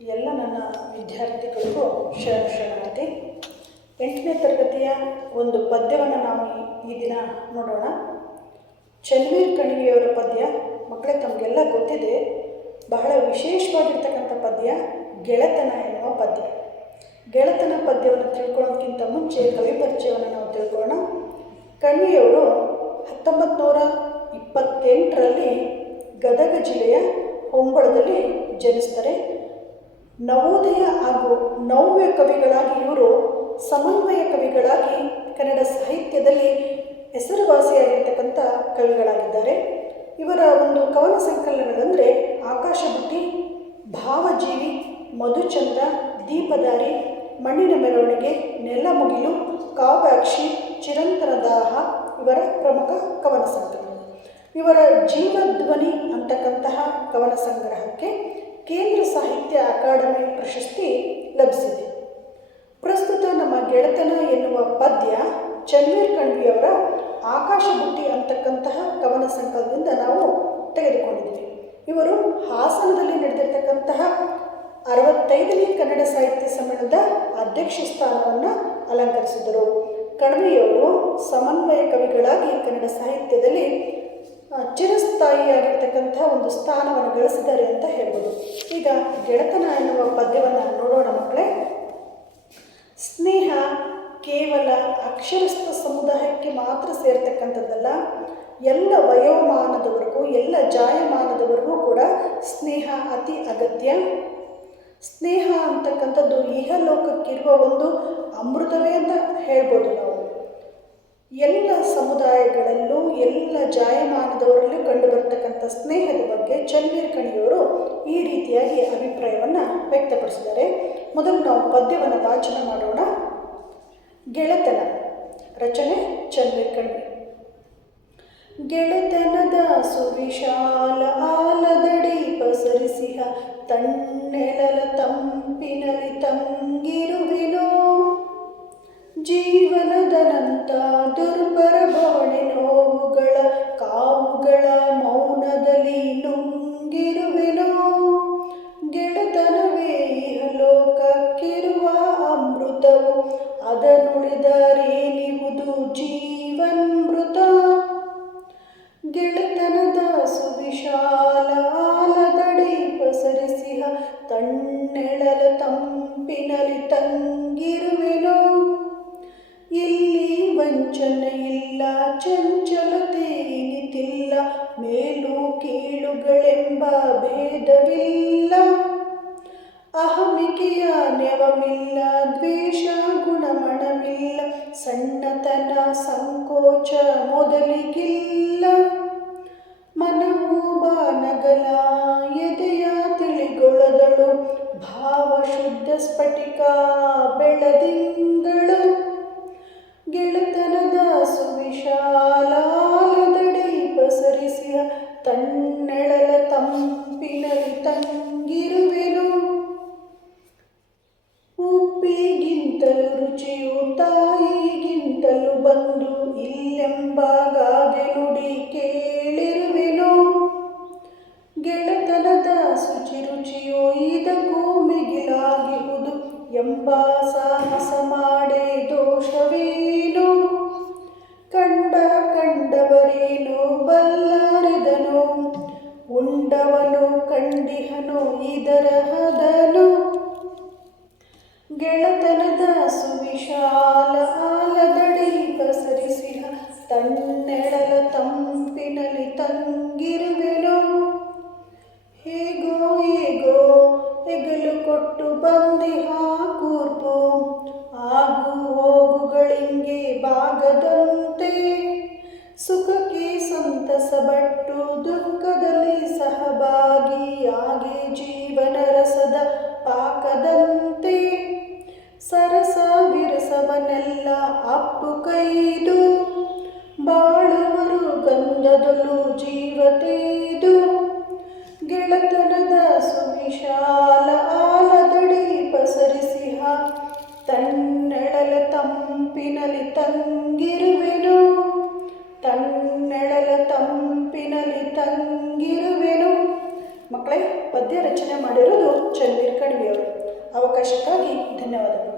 ಎಲ್ಲ ನನ್ನ ವಿದ್ಯಾರ್ಥಿಗಳಿಗೂ ಶರಣ ಶರಣಾರ್ಥಿ ಎಂಟನೇ ತರಗತಿಯ ಒಂದು ಪದ್ಯವನ್ನು ನಾವು ಈ- ದಿನ ನೋಡೋಣ. ಚನ್ವೀರ್ ಕಣಿವೆಯವರ ಪದ್ಯ, ಮಕ್ಕಳೇ ತಮಗೆಲ್ಲ ಗೊತ್ತಿದೆ, ಬಹಳ ವಿಶೇಷವಾಗಿರ್ತಕ್ಕಂಥ ಪದ್ಯ, ಗೆಳೆತನ ಎನ್ನುವ ಪದ್ಯ. ಗೆಳೆತನ ಪದ್ಯವನ್ನು ತಿಳ್ಕೊಳ್ಳೋದಕ್ಕಿಂತ ಮುಂಚೆ ಕವಿ ಪರಿಚಯವನ್ನು ನಾವು ತಿಳ್ಕೊಳ್ಳೋಣ. ಕಣಿವೆಯವರು ಹತ್ತೊಂಬತ್ತು ನೂರ ಇಪ್ಪತ್ತೆಂಟರಲ್ಲಿ ಗದಗ ಜಿಲ್ಲೆಯ ಹೊಂಬಳದಲ್ಲಿ ಜನಿಸ್ತಾರೆ ನವೋದಯ ಹಾಗೂ ನವ್ಯ ಕವಿಗಳಾಗಿ ಇವರು ಸಮನ್ವಯ ಕವಿಗಳಾಗಿ ಕನ್ನಡ ಸಾಹಿತ್ಯದಲ್ಲಿ ಹೆಸರುವಾಸಿಯಾಗಿರ್ತಕ್ಕಂಥ ಕವಿಗಳಾಗಿದ್ದಾರೆ. ಇವರ ಒಂದು ಕವನ ಸಂಕಲನಗಳಂದರೆ ಆಕಾಶಬುಟ್ಟಿ, ಭಾವಜೀವಿ, ಮಧುಚಂದ್ರ ದೀಪದಾರಿ ಮಣ್ಣಿನ ಮೆರವಣಿಗೆ, ನೆಲ ಮುಗಿಲು, ಕಾವ್ಯಾಕ್ಷಿ ಚಿರಂತನ ದಾಹ ಇವರ ಪ್ರಮುಖ ಕವನ ಸಂಕಲನ. ಇವರ ಜೀವಧ್ವನಿ ಅಂತಕ್ಕಂತಹ ಕವನ ಸಂಗ್ರಹಕ್ಕೆ ಕೇಂದ್ರ ಸಾಹಿತ್ಯ ಅಕಾಡೆಮಿ ಪ್ರಶಸ್ತಿ ಲಭಿಸಿದೆ. ಪ್ರಸ್ತುತ ನಮ್ಮ ಗೆಳೆತನ ಎನ್ನುವ ಪದ್ಯ ಚನ್ವೀರ್ ಕಣ್ವಿಯವರ ಆಕಾಶಬುಟ್ಟಿ ಅಂತಕ್ಕಂತಹ ಕವನ ಸಂಕಲನದಿಂದ ನಾವು ತೆಗೆದುಕೊಂಡಿದ್ದೀವಿ ಇವರು ಹಾಸನದಲ್ಲಿ ನಡೆದಿರ್ತಕ್ಕಂತಹ ಅರವತ್ತೈದನೇ ಕನ್ನಡ ಸಾಹಿತ್ಯ ಸಮ್ಮೇಳನದ ಅಧ್ಯಕ್ಷ ಸ್ಥಾನವನ್ನು ಅಲಂಕರಿಸಿದರು. ಕಣ್ವಿಯವರು ಸಮನ್ವಯ ಕವಿಗಳಾಗಿ ಕನ್ನಡ ಸಾಹಿತ್ಯದಲ್ಲಿ ಚಿರಸ್ಥಾಯಿಯಾಗಿರ್ತಕ್ಕಂಥ ಒಂದು ಸ್ಥಾನವನ್ನು ಗಳಿಸಿದ್ದಾರೆ ಅಂತ ಹೇಳ್ಬೋದು. ಈಗ ಗೆಳೆತನ ಎನ್ನುವ ಪದ್ಯವನ್ನು ನೋಡೋಣ ಮಕ್ಕಳೇ. ಸ್ನೇಹ ಕೇವಲ ಅಕ್ಷರಸ್ಥ ಸಮುದಾಯಕ್ಕೆ ಮಾತ್ರ ಸೇರ್ತಕ್ಕಂಥದ್ದಲ್ಲ, ಎಲ್ಲ ವಯೋಮಾನದವರೆಗೂ, ಎಲ್ಲ ಜಾಯಮಾನದವರೆಗೂ ಕೂಡ ಸ್ನೇಹ ಅತಿ ಅಗತ್ಯ. ಸ್ನೇಹ ಅಂತಕ್ಕಂಥದ್ದು ಇಹಲೋಕಕ್ಕಿರುವ ಒಂದು ಅಮೃತವೇ ಅಂತ ಹೇಳ್ಬೋದು ನಾವು. ಎಲ್ಲ ಸಮುದಾಯಗಳಲ್ಲೂ ಸ್ನೇಹದ ಬಗ್ಗೆ ಚನ್ವೀರ್ ಕಣಿಯವರು ಈ ರೀತಿಯಾಗಿ ಅಭಿಪ್ರಾಯವನ್ನು ವ್ಯಕ್ತಪಡಿಸಿದ್ದಾರೆ. ಮೊದಲು ನಾವು ಪದ್ಯವನ್ನು ವಾಚನ ಮಾಡೋಣ. ಗೆಳೆತನ. ರಚನೆ ಚನ್ವೀರ್ ಕಣಿವೆ. ಗೆಳೆತನದ ಸುವಿಶಾಲ ಆಲದಡಿ ಪಸರಿಸಿಹ ತಣ್ಣೆಳಲ ತಂಪಿನಲಿ ತಂಗಿರುವೆನೋ ಅದನುಳಿದರೇನಿವುದು ಜೀವನ್ಮೃತ? ಗೆಳೆತನದ ಸುವಿಶಾಲ ಆಲದಡಿ ಪಸರಿಸಿಹ ತಣ್ಣೆಳಲ ತಂಪಿನಲಿ ತಂಗಿರುವೆನೋ. ಇಲ್ಲಿ ವಂಚನೆ ಇಲ್ಲ ಚಂಚಲತೆ ಸಣ್ಣತನ ಸಂಕೋಚ ಮೊದಲಿಗಿಲ್ಲ ಎಂಬ ಸಾಹಸ ಮಾಡಿ ದೋಷವೇನು? ಕಂಡ ಕಂಡವರೇನು ಬಲ್ಲಾರಿದನು? ಉಂಡವನು ಕಂಡಿಹನು ಇದರ ಹದನು? ಗೆಳತನದ ಸುವಿಶಾಲ ಆಲದಡಿ ಪಸರಿಸಿಹ ತಣ್ಣೆಳಲ ತಂಪಿನಲ್ಲಿ ತಂಗಿರುವೆನು? ಹೇಗೋ ಹೇಗೋ ಹೆಗಲು ಕೊಟ್ಟು ಬಂದಿಹ. ವಿರಸವನೆಲ್ಲ ಅಪ್ಪು ಕೈದು, ಬಾಳುವರು ಗಂಧದಲು ಜೀವತೇದು ಗೆಳತನದ ಸುವಿಶಾಲ ಆಲದಡಿ ಪಸರಿಸಿಹ, ತನ್ನೆಳಲ ತಂಪಿನಲಿ ತಂಗಿರುವೆನು. ತನ್ನೆಳಲ ತಂಪಿನಲಿ ತಂಗಿರುವೆನು. ಮಕ್ಕಳೇ ಪದ್ಯ ರಚನೆ ಮಾಡಿರೋದು ಚಂದೀರ್ ಕಣಿವೆಯವರು ಅವಕಾಶಕ್ಕಾಗಿ ಧನ್ಯವಾದಗಳು.